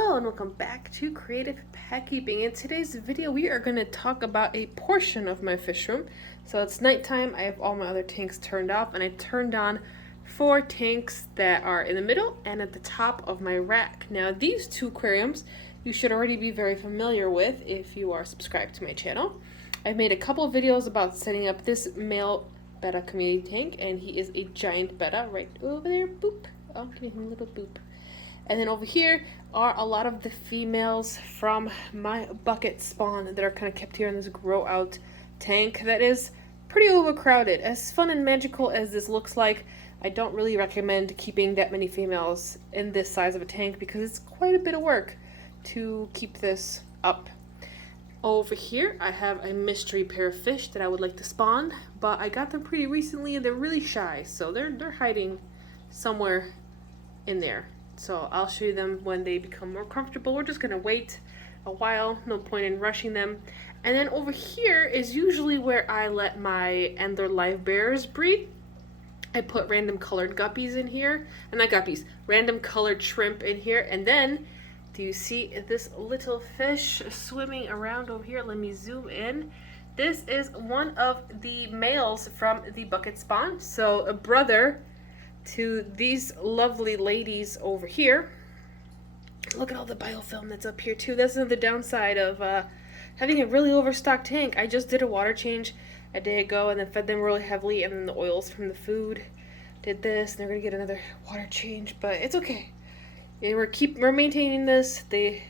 Hello and welcome back to Creative Pet Keeping. In today's video we are going to talk about a portion of my fish room. So it's nighttime, I have all my other tanks turned off and I turned on 4 tanks that are in the middle and at the top of my rack. Now these 2 aquariums you should already be very familiar with if you are subscribed to my channel. I've made a couple of videos about setting up this male Betta community tank, and he is a giant Betta right over there. Boop. Oh, I'm giving him a little boop. And then over here are a lot of the females from my bucket spawn that are kind of kept here in this grow out tank that is pretty overcrowded. As fun and magical as this looks like, I don't really recommend keeping that many females in this size of a tank because it's quite a bit of work to keep this up. Over here I have a mystery pair of fish that I would like to spawn, but I got them pretty recently and they're really shy, so they're hiding somewhere in there. So I'll show you them when they become more comfortable. We're just gonna wait a while, no point in rushing them. And then over here is usually where I let my Endler live bears breed. I put random colored guppies in here, and not guppies, random colored shrimp in here. And then, do you see this little fish swimming around over here? Let me zoom in. This is one of the males from the bucket spawn. So a brother to these lovely ladies over here. Look at all the biofilm that's up here too. That's another downside of having a really overstocked tank. I just did a water change a day ago and then fed them really heavily, and then the oils from the food did this, and they're gonna get another water change, but it's okay. Yeah, we're maintaining this. They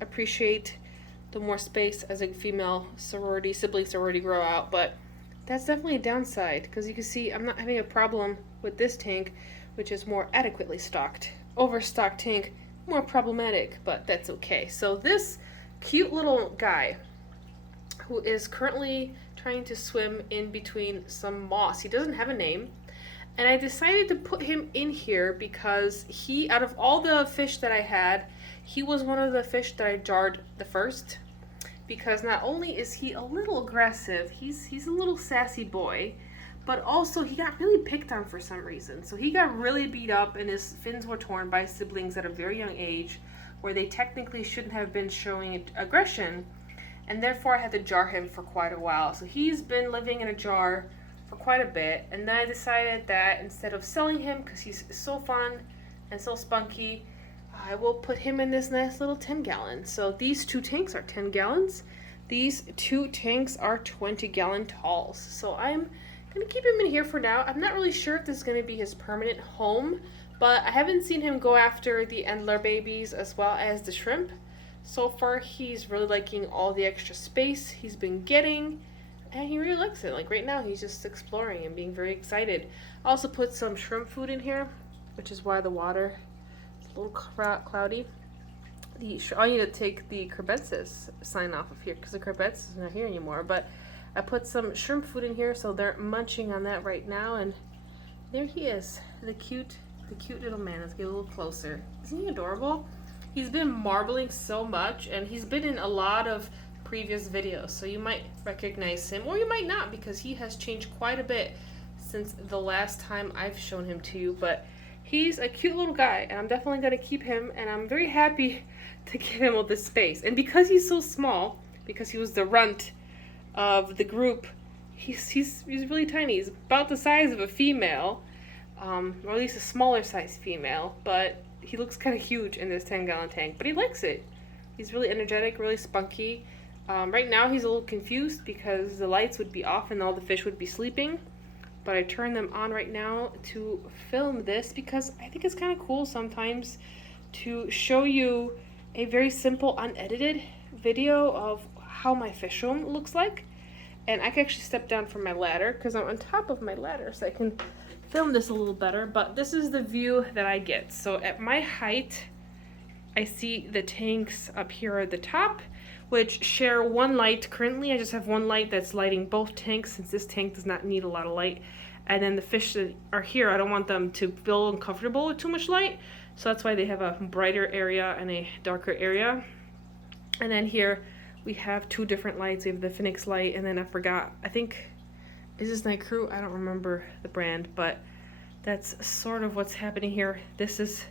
appreciate the more space as a female sibling sorority grow out, but that's definitely a downside because you can see I'm not having a problem with this tank, which is more adequately stocked. Overstocked tank, more problematic, but that's okay. So this cute little guy who is currently trying to swim in between some moss, he doesn't have a name, and I decided to put him in here because he, out of all the fish that I had, he was one of the fish that I jarred the first, because not only is he a little aggressive, he's a little sassy boy, but also he got really picked on for some reason. So he got really beat up and his fins were torn by siblings at a very young age where they technically shouldn't have been showing aggression, and therefore I had to jar him for quite a while. So he's been living in a jar for quite a bit, and then I decided that instead of selling him because he's so fun and so spunky, I will put him in this nice little 10-gallon. So these 2 tanks are 10 gallons. These 2 tanks are 20-gallon talls. So I'm gonna keep him in here for now. I'm not really sure if this is gonna be his permanent home, but I haven't seen him go after the Endler babies as well as the shrimp. So far, he's really liking all the extra space he's been getting, and he really likes it. Like right now, he's just exploring and being very excited. I also put some shrimp food in here, which is why the water is a little cloudy. I need to take the Kerbensis sign off of here because the Kerbensis is not here anymore, but I put some shrimp food in here, so they're munching on that right now, and there he is, the cute little man. Let's get a little closer. Isn't he adorable? He's been marbling so much, and he's been in a lot of previous videos, so you might recognize him, or you might not, because he has changed quite a bit since the last time I've shown him to you, but he's a cute little guy, and I'm definitely going to keep him, and I'm very happy to give him all this space. And because he's so small, because he was the runt of the group, he's really tiny. He's about the size of a female, or at least a smaller size female, but he looks kind of huge in this 10-gallon tank, but he likes it. He's really energetic, really spunky. Right now he's a little confused because the lights would be off and all the fish would be sleeping, but I turned them on right now to film this because I think it's kind of cool sometimes to show you a very simple unedited video of how my fish room looks like. And I can actually step down from my ladder because I'm on top of my ladder, so I can film this a little better, but this is the view that I get. So at my height, I see the tanks up here at the top, which share one light. Currently, I just have one light that's lighting both tanks since this tank does not need a lot of light. And then the fish that are here, I don't want them to feel uncomfortable with too much light, so that's why they have a brighter area and a darker area. And then here we have 2 different lights. We have the Phoenix light, and then I think, is this Night Crew? I don't remember the brand, but that's sort of what's happening here. This is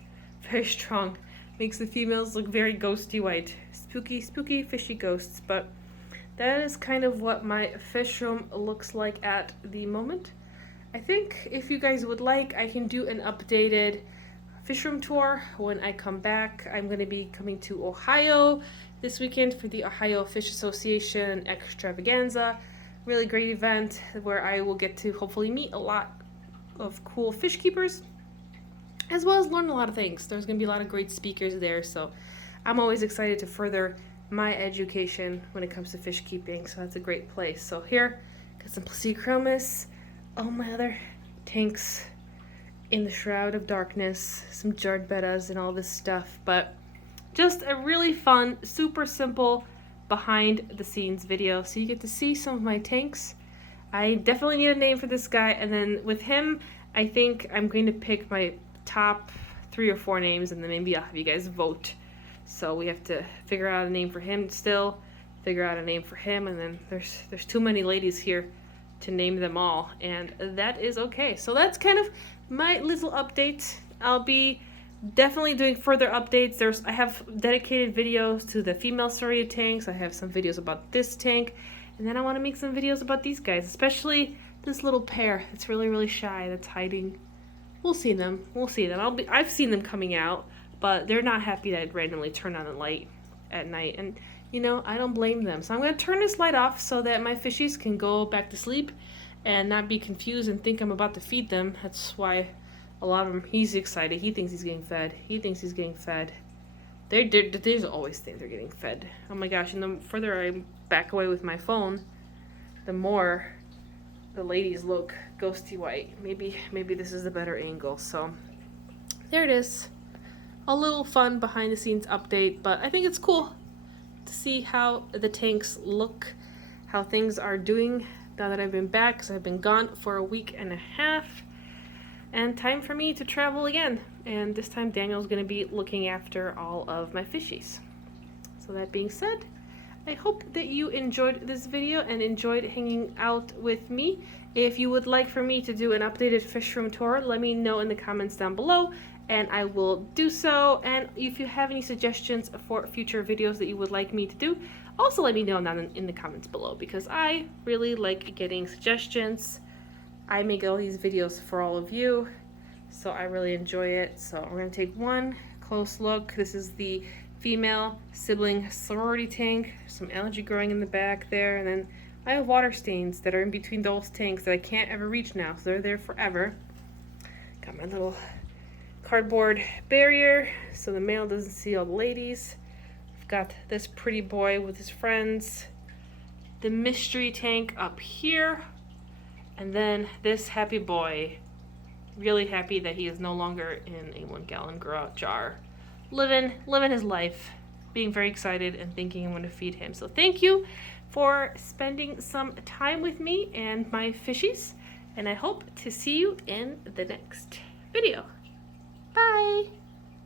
very strong. Makes the females look very ghosty white. Spooky, spooky, fishy ghosts. But that is kind of what my fish room looks like at the moment. I think if you guys would like, I can do an updated fish room tour when I come back. I'm going to be coming to Ohio this weekend for the Ohio Fish Association Extravaganza. Really great event where I will get to hopefully meet a lot of cool fish keepers, as well as learn a lot of things. There's going to be a lot of great speakers there, so I'm always excited to further my education when it comes to fish keeping, so that's a great place. So here, got some Placichromis, all my other tanks in the shroud of darkness, some jarred bettas and all this stuff, but just a really fun, super simple behind the scenes video. So you get to see some of my tanks. I definitely need a name for this guy, and then with him, I think I'm going to pick my top 3 or 4 names, and then maybe I'll have you guys vote. So we have to figure out a name for him still, figure out a name for him, and then there's too many ladies here to name them all, and that is okay. So that's kind of my little update. I'll be definitely doing further updates. I have dedicated videos to the female serrated tanks. I have some videos about this tank, and then I want to make some videos about these guys, especially this little pair. It's really, really shy that's hiding. We'll see them. We'll see them. I've seen them coming out, but they're not happy that I'd randomly turn on the light at night, and you know, I don't blame them. So I'm going to turn this light off so that my fishies can go back to sleep and not be confused and think I'm about to feed them. That's why a lot of them, he's excited. He thinks he's getting fed. He thinks he's getting fed. They always think they're getting fed. Oh my gosh, and the further I back away with my phone, the more the ladies look ghosty white. Maybe this is a better angle. So there it is. A little fun behind the scenes update, but I think it's cool to see how the tanks look, how things are doing now that I've been back, because I've been gone for a week and a half, and time for me to travel again. And this time Daniel's going to be looking after all of my fishies. So that being said, I hope that you enjoyed this video and enjoyed hanging out with me. If you would like for me to do an updated fish room tour, let me know in the comments down below, and I will do so. And if you have any suggestions for future videos that you would like me to do, also let me know down in the comments below, because I really like getting suggestions. I make all these videos for all of you, so I really enjoy it. So we're going to take one close look. This is the female sibling sorority tank. Some algae growing in the back there, and then I have water stains that are in between those tanks that I can't ever reach now, so they're there forever. Got my little cardboard barrier so the male doesn't see all the ladies. We've got this pretty boy with his friends, the mystery tank up here, and then this happy boy, really happy that he is no longer in a 1-gallon jar, living his life, being very excited and thinking I'm going to feed him. So thank you for spending some time with me and my fishies, and I hope to see you in the next video. Bye!